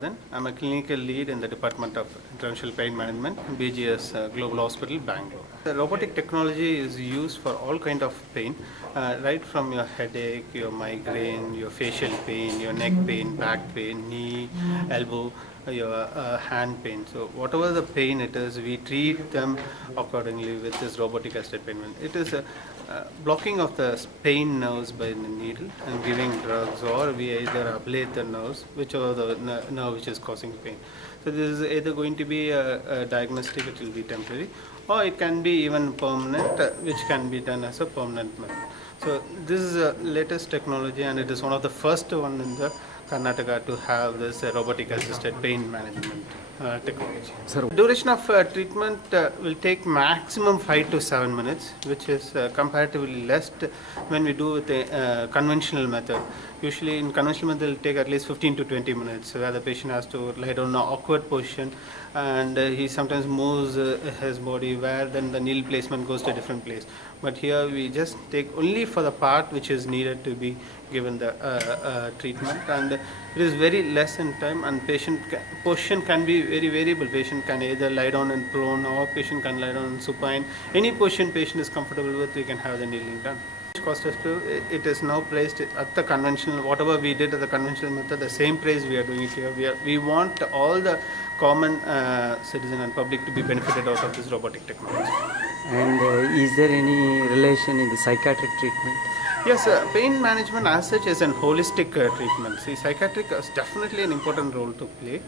Then I'm a clinical lead in the Department of Interventional Pain Management, BGS Global Hospital, Bangalore. The robotic technology is used for all kind of pain, right from your headache, your migraine, your facial pain, your neck pain, back pain, knee, elbow, your hand pain. So whatever the pain it is, we treat them accordingly with this robotic assisted pain management. It is a blocking of the pain nerves by the needle and giving drugs, or we either ablate the nerves, whichever the nerve which is causing pain. So this is either going to be a diagnostic, it will be temporary, or it can be even permanent, which can be done as a permanent method. So this is a latest technology, and it is one of the first one in the Karnataka to have this robotic assisted pain management technology. Sir, Duration of treatment will take maximum 5 to 7 minutes, which is comparatively less when we do with a conventional method. Usually in conventional method it will take at least 15 to 20 minutes, where the patient has to lie down in an awkward position, and he sometimes moves his body, where then the needle placement goes to a different place. But here we just take only for the part which is needed to be given the treatment, and it is very less in time, and position can be very variable. Patient can either lie down and prone, or patient can lie down in supine. Any position patient is comfortable with, we can have the needling done. Cost effective, it is now placed at the conventional, whatever we did at the conventional method, the same price we are doing it here. We want all the common citizen and public to be benefited out of this robotic technology. and is there any relation in the psychiatric treatment? Yes, pain management as such is an holistic treatment. See, psychiatric has definitely an important role to play.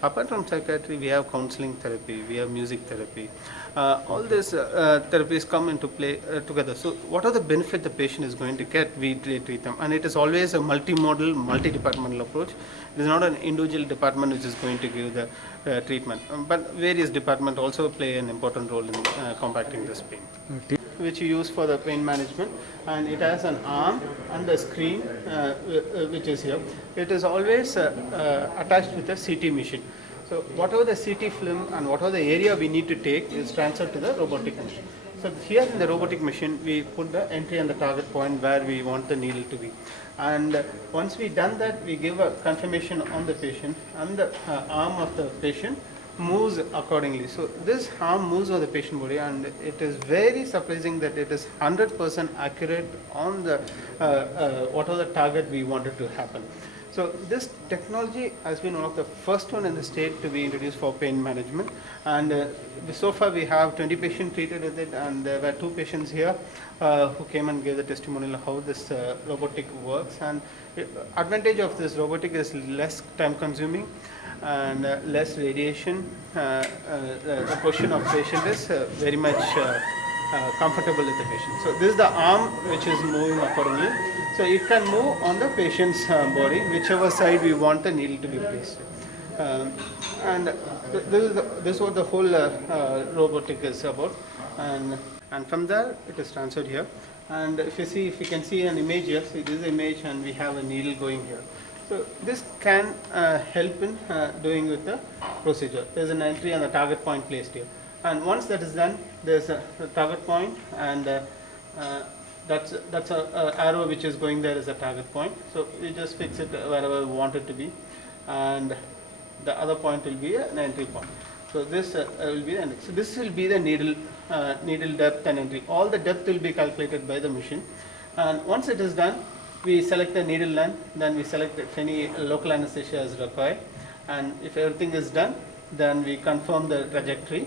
Apart from psychiatry, we have counseling therapy, we have music therapy. All these therapies come into play together. So, what are the benefit the patient is going to get? We treat them, and it is always a multimodal, multi-departmental approach. It is not an individual department which is going to give the treatment, but various departments also play an important role in combating this pain, which you use for the pain management, and it has an arm and the screen which is here. It is always attached with a CT machine. So whatever the CT film and whatever the area we need to take is transferred to the robotic machine. So here in the robotic machine, we put the entry and the target point where we want the needle to be. And once we done that, we give a confirmation on the patient, and the arm of the patient moves accordingly. So this arm moves over the patient body, and it is very surprising that it is 100% accurate on the whatever the target we wanted to happen. So this technology has been one of the first one in the state to be introduced for pain management, and so far we have 20 patients treated with it, and there were 2 patients here who came and gave the testimonial how this robotic works. And advantage of this robotic is less time consuming and less radiation. The position of patient is very much comfortable with the patient. So this is the arm which is moving accordingly. So it can move on the patient's body, whichever side we want the needle to be placed. And this is what the whole robotic is about. And from there it is transferred here. And if you can see an image here, see this image, and we have a needle going here. So this can help in doing with the procedure. There is an entry and the target point placed here. And once that is done, there is a target point, and that's a arrow which is going there is a target point. So we just fix it wherever we want it to be, and the other point will be an entry point. So this will be the entry. So this will be the needle depth and entry. All the depth will be calculated by the machine, and once it is done, we select the needle length. Then we select if any local anesthesia is required, and if everything is done, then we confirm the trajectory,